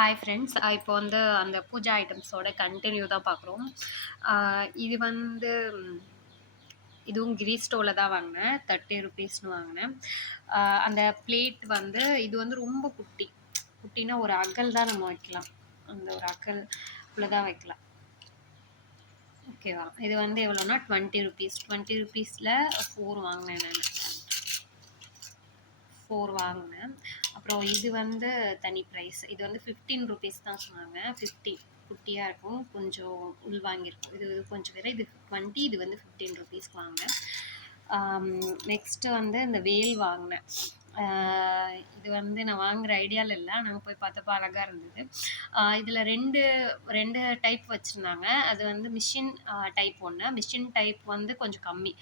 Hi friends, இப்போ வந்து அந்த பூஜா ஐட்டம்ஸோட கண்டினியூ தான் பார்க்குறோம். இது வந்து இதுவும் கிரி ஸ்டோரில் தான் வாங்கினேன். 30 ருபீஸ்னு வாங்கினேன். அந்த பிளேட் வந்து இது வந்து ரொம்ப குட்டினா ஒரு அகல் தான் நம்ம வைக்கலாம். அந்த ஒரு அகல் தான் வைக்கலாம். ஓகேவா? இது வந்து எவ்வளோனா 20 ருபீஸ். 20 ருபீஸில் 4 வாங்கினேன் நான். 4 வாங்கினேன். அப்புறம் இது வந்து தனி ப்ரைஸ். இது வந்து 15 ருபீஸ் தான் சொன்னாங்க. 50 குட்டியாக இருக்கும், கொஞ்சம் உள்வாங்கியிருக்கும். இது கொஞ்சம் வேறு. இது 20, இது வந்து 15 ருபீஸ்க்கு வாங்கினேன். நெக்ஸ்ட்டு வந்து இந்த வேல் வாங்கினேன். இது வந்து நான் வாங்குகிற ஐடியாவில் இல்லை. நாங்கள் போய் பார்த்தப்போ அழகாக இருந்தது. இதில் ரெண்டு டைப் வச்சுருந்தாங்க. அது வந்து மிஷின் டைப் ஒன்று. மிஷின் டைப் வந்து கொஞ்சம் கம்மி,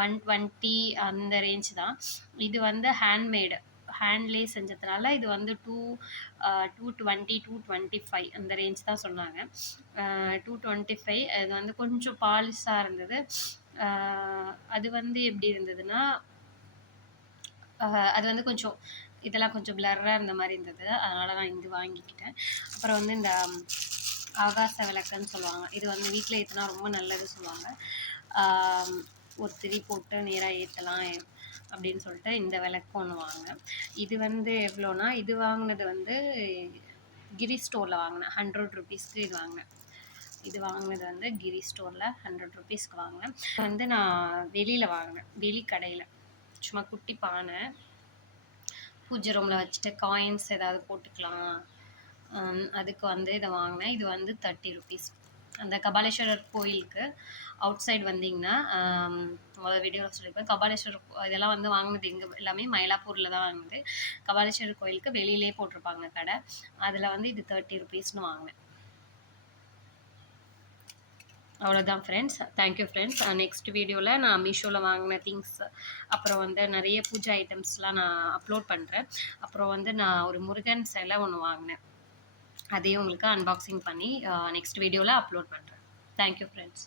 120 அந்த ரேஞ்ச் தான். இது வந்து ஹேண்ட்லேயே செஞ்சதுனால இது வந்து 220 225 அந்த ரேஞ்ச் தான் சொன்னாங்க. 225. அது வந்து கொஞ்சம் பாலிஷாக இருந்தது. அது வந்து எப்படி இருந்ததுன்னா, அது வந்து கொஞ்சம் இதெல்லாம் கொஞ்சம் பிளர்ராக இருந்த மாதிரி இருந்தது. அதனால் நான் இது வாங்கிக்கிட்டேன். அப்புறம் வந்து இந்த ஆகாச விளக்குன்னு சொல்லுவாங்க. இது வந்து வீட்டில் ஏற்றினா ரொம்ப நல்லது சொல்லுவாங்க. ஒரு திரி போட்டு நேராக ஏற்றலாம் அப்படின்னு சொல்லிட்டு இந்த விளக்கு ஒன்று வாங்கினேன். இது வந்து எவ்வளோனா, இது வாங்கினது வந்து கிரி ஸ்டோரில் வாங்கினேன். 100 ருபீஸ்க்கு இது வாங்கினேன். இது வாங்கினது வந்து கிரி ஸ்டோரில் 100 ருபீஸ்க்கு வாங்கினேன். வந்து நான் வெளியில் வாங்கினேன், வெளி கடையில். சும்மா குட்டி பானை, பூஜை ரூமில் வச்சுட்டு காயின்ஸ் ஏதாவது போட்டுக்கலாம், அதுக்கு வந்து இதை வாங்கினேன். இது வந்து 30 ருபீஸ். அந்த கபாலீஸ்வரர் கோயிலுக்கு அவுட் சைடு வந்தீங்கன்னா, முதல் வீடியோவில் சொல்லியிருப்பேன், கபாலீஸ்வரர் இதெல்லாம் வந்து வாங்கினது எங்கே எல்லாமே மயிலாப்பூரில் தான் வாங்கினது. கபாலீஸ்வரர் கோயிலுக்கு வெளியிலே போட்டிருப்பாங்க கடை. அதில் வந்து இது 30 ருபீஸ்னு வாங்கினேன். அவ்வளோதான் ஃப்ரெண்ட்ஸ். Thank you friends. நெக்ஸ்ட் வீடியோவில் நான் மீஷோவில் வாங்கின திங்ஸ், அப்புறம் வந்து நிறைய பூஜை ஐட்டம்ஸ்லாம் நான் அப்லோட் பண்ணுறேன். அப்புறம் வந்து நான் ஒரு முருகன் சிலை ஒன்று வாங்கினேன். அதையும் உங்களுக்கு அன்பாக்சிங் பண்ணி நெக்ஸ்ட் வீடியோவில் அப்லோட் பண்ணுறேன். Thank you friends.